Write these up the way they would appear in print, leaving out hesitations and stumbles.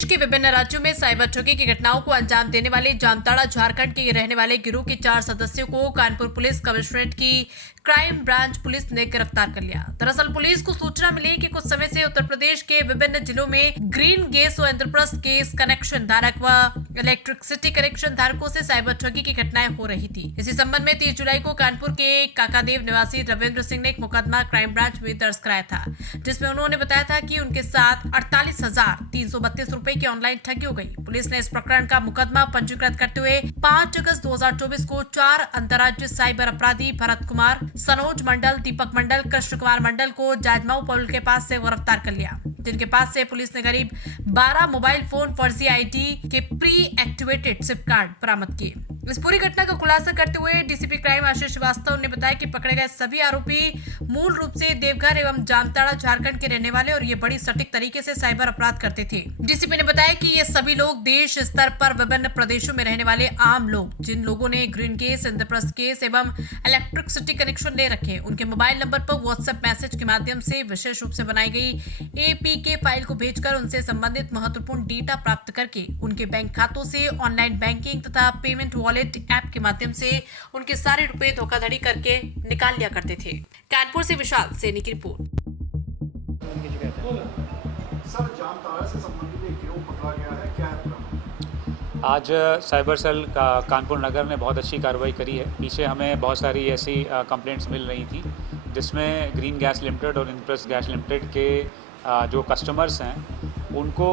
देश के विभिन्न राज्यों में साइबर ठगी की घटनाओं को अंजाम देने वाले जामताड़ा झारखंड के रहने वाले गिरोह के 4 सदस्यों को कानपुर पुलिस कमिश्नरेट की क्राइम ब्रांच पुलिस ने गिरफ्तार कर लिया। दरअसल पुलिस को सूचना मिली कि कुछ समय से उत्तर प्रदेश के विभिन्न जिलों में ग्रीन गैस और इंद्रप्रस्थ गैस कनेक्शन धारक व इलेक्ट्रिसिटी कनेक्शन धारकों से साइबर ठगी की घटनाएं हो रही थी। इसी संबंध में 30 जुलाई को कानपुर के काकादेव निवासी रविंद्र सिंह ने एक मुकदमा क्राइम ब्रांच में दर्ज कराया था, जिसमें उन्होंने बताया था कि उनके साथ 48,332 रुपए की ऑनलाइन ठगी हो गई। पुलिस ने इस प्रकरण का मुकदमा पंजीकृत करते हुए 5 अगस्त 2024 को 4 अंतर्राज्यीय साइबर अपराधी भरत कुमार, सनोज मंडल, दीपक मंडल, कृष्ण कुमार मंडल को जाजमाऊ पुल के पास से गिरफ्तार कर लिया, जिनके पास से पुलिस ने करीब 12 मोबाइल फोन फर्जी आईडी के प्री एक्टिवेटेड सिम कार्ड बरामद किए। इस पूरी घटना का खुलासा करते हुए डीसीपी क्राइम आशीष श्रीवास्तव ने बताया कि पकड़े गए सभी आरोपी मूल रूप से देवघर एवं जामताड़ा झारखंड के रहने वाले और ये बड़ी सटीक तरीके से साइबर अपराध करते थे। डीसीपी ने बताया कि ये सभी लोग देश स्तर पर विभिन्न प्रदेशों में रहने वाले आम लोग, जिन लोगों ने ग्रीन गैस, इंद्रप्रस्थ गैस एवं इलेक्ट्रिसिटी कनेक्शन ले रखे, उनके मोबाइल नंबर पर व्हाट्सएप मैसेज के माध्यम से विशेष रूप से बनाई गई एपीके फाइल को भेजकर उनसे संबंधित महत्वपूर्ण डेटा प्राप्त करके उनके बैंक खातों से ऑनलाइन बैंकिंग तथा पेमेंट वॉलेट ऐप के माध्यम से उनके सारे रुपए धोखाधड़ी करके निकाल लिया करते थे। कानपुर से विशाल सैनी की रिपोर्ट। सर, जामताड़ा से संबंधित एक गिरोह पकड़ा गया है, क्या है? आज साइबर सेल का कानपुर नगर ने बहुत अच्छी कार्रवाई करी है। पीछे हमें बहुत सारी ऐसी कंप्लेंट्स मिल रही थी, जिसमें ग्रीन गैस लिमिटेड और इंद्रप्रस्थ गैस लिमिटेड के जो कस्टमर्स हैं उनको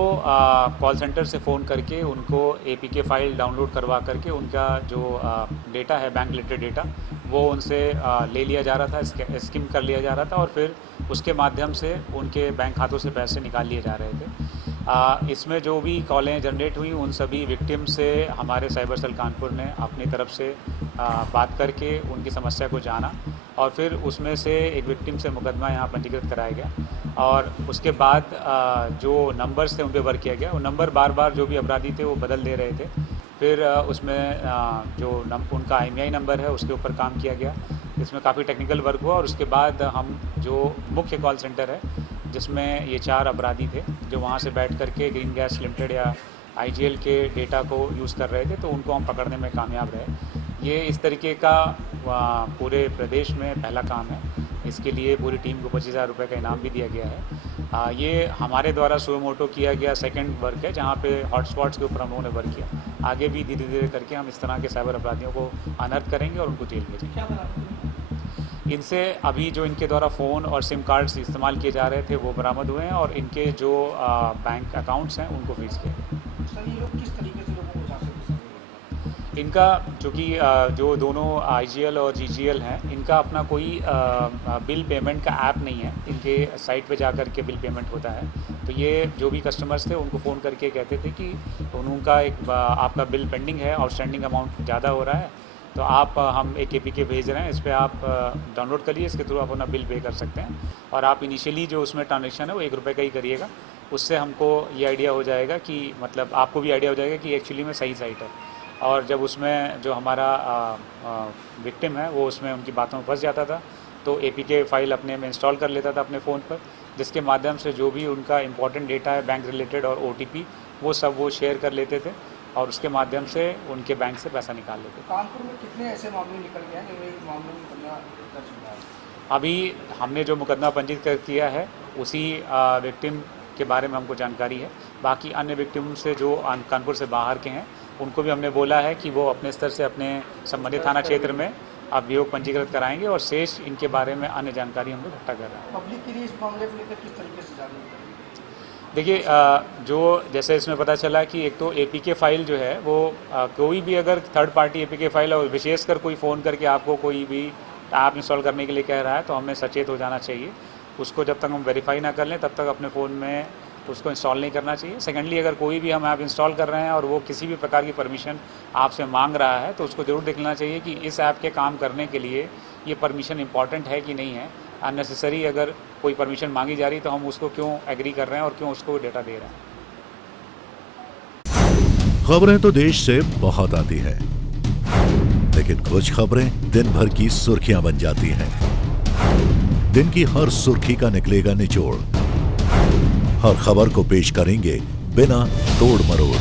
कॉल सेंटर से फ़ोन करके उनको एपीके फाइल डाउनलोड करवा करके उनका जो डेटा है, बैंक रिलेटेड डेटा, वो उनसे ले लिया जा रहा था, स्किम कर लिया जा रहा था और फिर उसके माध्यम से उनके बैंक खातों से पैसे निकाल लिए जा रहे थे। इसमें जो भी कॉलें जनरेट हुई उन सभी विक्टिम से हमारे साइबर सेल कानपुर ने अपनी तरफ से बात करके उनकी समस्या को जाना और फिर उसमें से एक विक्टिम से मुकदमा यहाँ पंजीकृत कराया गया और उसके बाद जो नंबर्स थे उन पर वर्क किया गया। वो नंबर बार बार जो भी अपराधी थे वो बदल दे रहे थे। फिर उसमें जो उनका IMEI नंबर है उसके ऊपर काम किया गया। इसमें काफ़ी टेक्निकल वर्क हुआ और उसके बाद हम जो मुख्य कॉल सेंटर है जिसमें ये 4 अपराधी थे जो वहाँ से बैठ करके ग्रीन गैस लिमिटेड या IGL के डेटा को यूज़ कर रहे थे, तो उनको हम पकड़ने में कामयाब रहे। ये इस तरीके का पूरे प्रदेश में पहला काम है। इसके लिए पूरी टीम को 25,000 रुपये का इनाम भी दिया गया है। ये हमारे द्वारा सुओ मोटो किया गया सेकंड वर्क है, जहाँ पे हॉटस्पॉट्स के ऊपर हम लोगों ने वर्क किया। आगे भी धीरे धीरे करके हम इस तरह के साइबर अपराधियों को अनर्थ करेंगे और उनको जेल भेजेंगे। इनसे अभी जो इनके द्वारा फ़ोन और सिम कार्ड्स इस्तेमाल किए जा रहे थे वो बरामद हुए हैं और इनके जो बैंक अकाउंट्स हैं उनको फ्रीज किए। सर, ये लोग किस तरीके से लोगों को जा सकते हैं? इनका चूँकि जो दोनों IGL और GGL हैं, इनका अपना कोई बिल पेमेंट का ऐप नहीं है। इनके साइट पे जाकर के बिल पेमेंट होता है। तो ये जो भी कस्टमर्स थे उनको फ़ोन करके कहते थे कि उनका एक आपका बिल पेंडिंग है, आउटस्टैंडिंग अमाउंट ज़्यादा हो रहा है, तो आप हम एक APK भेज रहे हैं, इस पर आप डाउनलोड करिए, इसके थ्रू आप अपना बिल पे कर सकते हैं और आप इनिशियली जो उसमें ट्रांजेक्शन है वो 1 रुपये का ही करिएगा। उससे हमको ये आइडिया हो जाएगा कि मतलब आपको भी आइडिया हो जाएगा कि एक्चुअली में सही साइट है। और जब उसमें जो हमारा विक्टिम है वो उसमें उनकी बातों में फंस जाता था, तो APK फाइल अपने में इंस्टॉल कर लेता था अपने फ़ोन पर, जिसके माध्यम से जो भी उनका इंपॉर्टेंट डेटा है बैंक रिलेटेड और OTP वो सब वो शेयर कर लेते थे और उसके माध्यम से उनके बैंक से पैसा निकाल लेते थे। कानपुर में कितने ऐसे मामले निकल गए हैं जिनमें इस मामले में मुकदमा दर्ज हुआ है? अभी हमने जो मुकदमा पंजीकृत किया है उसी विक्टिम के बारे में हमको जानकारी है। बाकी अन्य विक्टिम से जो कानपुर से बाहर के हैं उनको भी हमने बोला है कि वो अपने स्तर से अपने संबंधित थाना क्षेत्र में अभियोग पंजीकृत कराएंगे और शेष इनके बारे में अन्य जानकारी हम लोग इकट्ठा कर रहे हैं। पब्लिक के लिए इस मामले को लेकर किस तरीके से जागरूक करेंगे? देखिए, जो जैसे इसमें पता चला कि एक तो APK फाइल जो है वो कोई भी अगर थर्ड पार्टी APK फाइल और विशेषकर कोई फ़ोन करके आपको कोई भी ऐप इंस्टॉल करने के लिए कह रहा है तो हमें सचेत हो जाना चाहिए। उसको जब तक हम वेरीफाई ना कर लें तब तक अपने फ़ोन में उसको इंस्टॉल नहीं करना चाहिए। सेकेंडली, अगर कोई भी हम ऐप इंस्टॉल कर रहे हैं और वो किसी भी प्रकार की परमिशन आपसे मांग रहा है तो उसको ज़रूर देख लेना चाहिए कि इस ऐप के काम करने के लिए ये परमिशन इंपॉर्टेंट है कि नहीं है। अननेसेसरी अगर कोई परमिशन मांगी जा रही तो हम उसको क्यों एग्री कर रहे हैं और क्यों उसको डेटा दे रहे हैं। खबरें तो देश से बहुत आती हैं, लेकिन कुछ खबरें दिन भर की सुर्खियां बन जाती हैं। दिन की हर सुर्खी का निकलेगा निचोड़। हर खबर को पेश करेंगे बिना तोड़ मरोड़।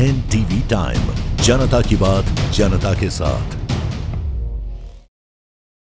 NTV टाइम, जनता की बात जनता के साथ।